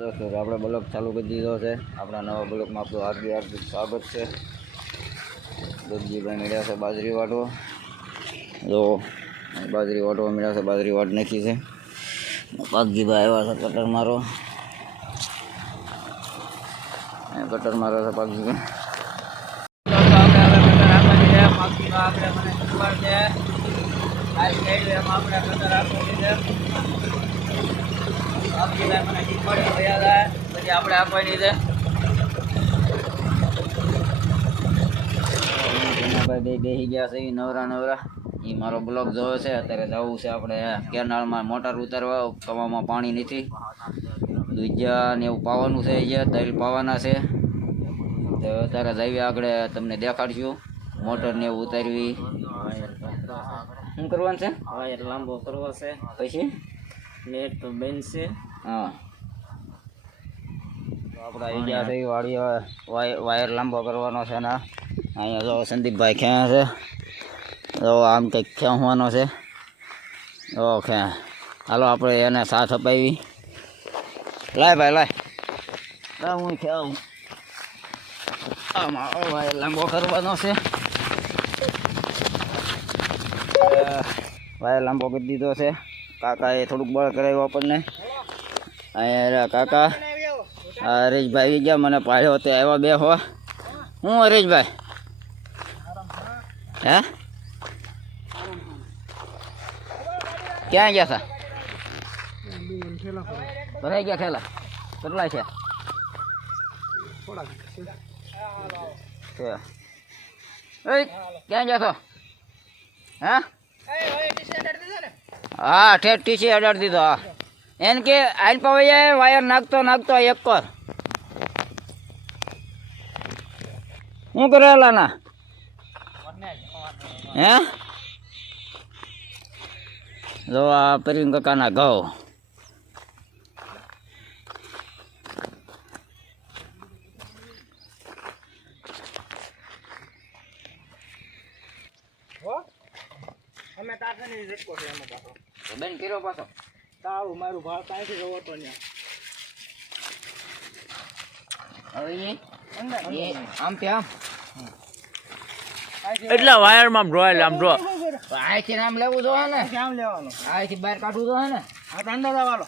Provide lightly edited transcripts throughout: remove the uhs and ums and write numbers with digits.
દોસ્તો આપણે બ્લોગ ચાલુ કરી દીધો છે. આપણા નવા બ્લોગમાં આપણું હાર્દિક સ્વાગત છે. દોજીભાઈ મળ્યા છે બાજરી વાટો. જો બાજરી વાટો મળ્યા છે, બાજરી વાટ નાખી છે. પાકજીભાઈ આવ્યા છે કટર મારો, કટર મારો છે પાકજીભાઈ. આપણે આપવાની છે ભાઈ બેસી ગયા છે નવરા. એ મારો બ્લોગ જોવે છે. અત્યારે જવું છે આપણે કેનાલમાં મોટર ઉતારવા. કવામાં પાણી નથી, દૂધિયા ને એવું પાવાનું છે, અહીંયા તલ પાવાના છે. તો અત્યારે જઈએ આગળ, તમને દેખાડશું મોટર ને એવું ઉતારવી. શું કરવાનું છે? વાયર લાંબો કરવો છે, પછી નેટ તો બેન છે. હા, આપણે આવી ગયા છે વાડી. વાયર લાંબો કરવાનો છે ને અહીંયા જો સંદીપભાઈ ક્યાં છે. તો આમ કંઈક ખેંચવાનો છે. ઓકે, હાલો આપણે એને સાથ અપાવી. લાય ભાઈ લાય, હું ખેવું. આમાં વાયર લાંબો કરવાનો છે. વાયર લાંબો કરી દીધો છે. કાકાએ થોડુંક બળ કરાવ્યું આપણને. અહીંયા કાકા હરેશભાઈ આવી ગયા, મને પાડ્યો તો આવ્યા બે હો. હું હરેશભાઈ હે ક્યાં ગયા હતા? ભરાઈ ગયા ઠેલા? કેટલા છે? ક્યાં ગયા છો? હા ઠેઠ ટીસી અડાડી દીધો. હા એને કે આઈન પવાય વાયર નાખતો એક કર. શું કરેલા ના હે? જો આ પરિંગ કાકાના ઘઉં. બેન કીરો પાછો તારું મારું ભાવ કાંઈથી જવો તો હવે આમ ત્યાં એટલા વાયરમાં ડ્રોય આમ ડ્રો આથી નામ લેવું જોઈએ ને, આમ લેવાનું, આથી બહાર કાઢવું જોઈએ ને. આ અંદર લાવવાનો.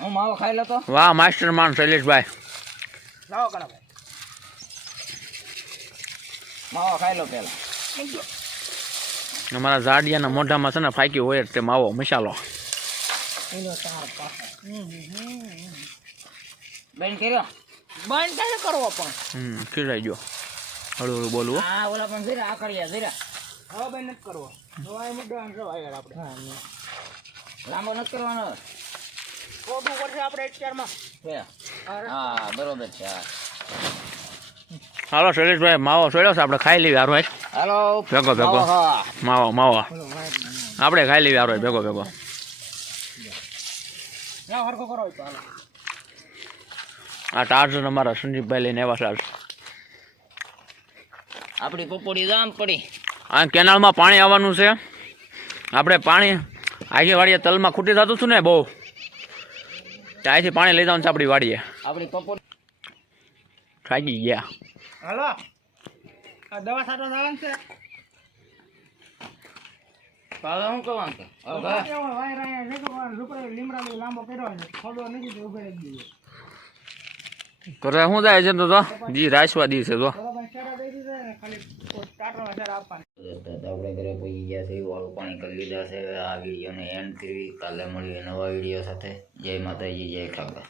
હું માવો ખાઈ લેતો. વાહ માસ્ટર માન શૈલેષભાઈ, લાવો કણા માવો ખાઈ લો પેલા. અમારા ઝાડિયાના મોઢામાં છે ને ફાંકી હોય તે માવો મસાલો. બેન કર્યો બંધ ક્યારે કરવો પણ ખીરાઈ ગયો. હળવું બોલવું. હા ઓલા પણ જરા આકડિયા જરા હવે બેન નથી કરવો. જોવાય મુદ્દો આમ જો આગળ આપણે લાંબો નથી કરવાનો. ખોટું પડશે આપણે અત્યારમાં. હા બરોબર છે. હાલો શૈલેષભાઈ માવો સોડ્યો છે, આપણે ખાઈ લેવી. હારો હાલો ભેગો માવો આપણે ખાઈ લેવી. હારો ભેગો આ ટાર્જન અમારા સંજીવભાઈ લઈને આવ્યા છે. આપણી પપોડી જામ પડી. આ કેનાલમાં પાણી આવવાનું છે. આપણે પાણી આજે વાડીએ તલમાં ખૂટી થતું હતું ને બહુ, ત્યાંથી પાણી લઈ જવાનું છે આપણી વાડીએ. આપણી પપોડી થાકી ગયા. હાલો આ દવા છાંટવા જવાનું છે. પાછા શું કરવાનું છે? લાંબો કર્યો છે, ખબર નથી તો ઉભે રહી ગયો. કરે શું જાય છે તો જી રાસવા દી છે તો આપણે ઘરે પહોંચી ગયા છે. વાળું પાણી કરી લીધા છે. આ વિડીયોને એન્ડ કરી. કાલે મળીએ નવા વિડીયો સાથે. જય માતાજી, જય ઠાકર.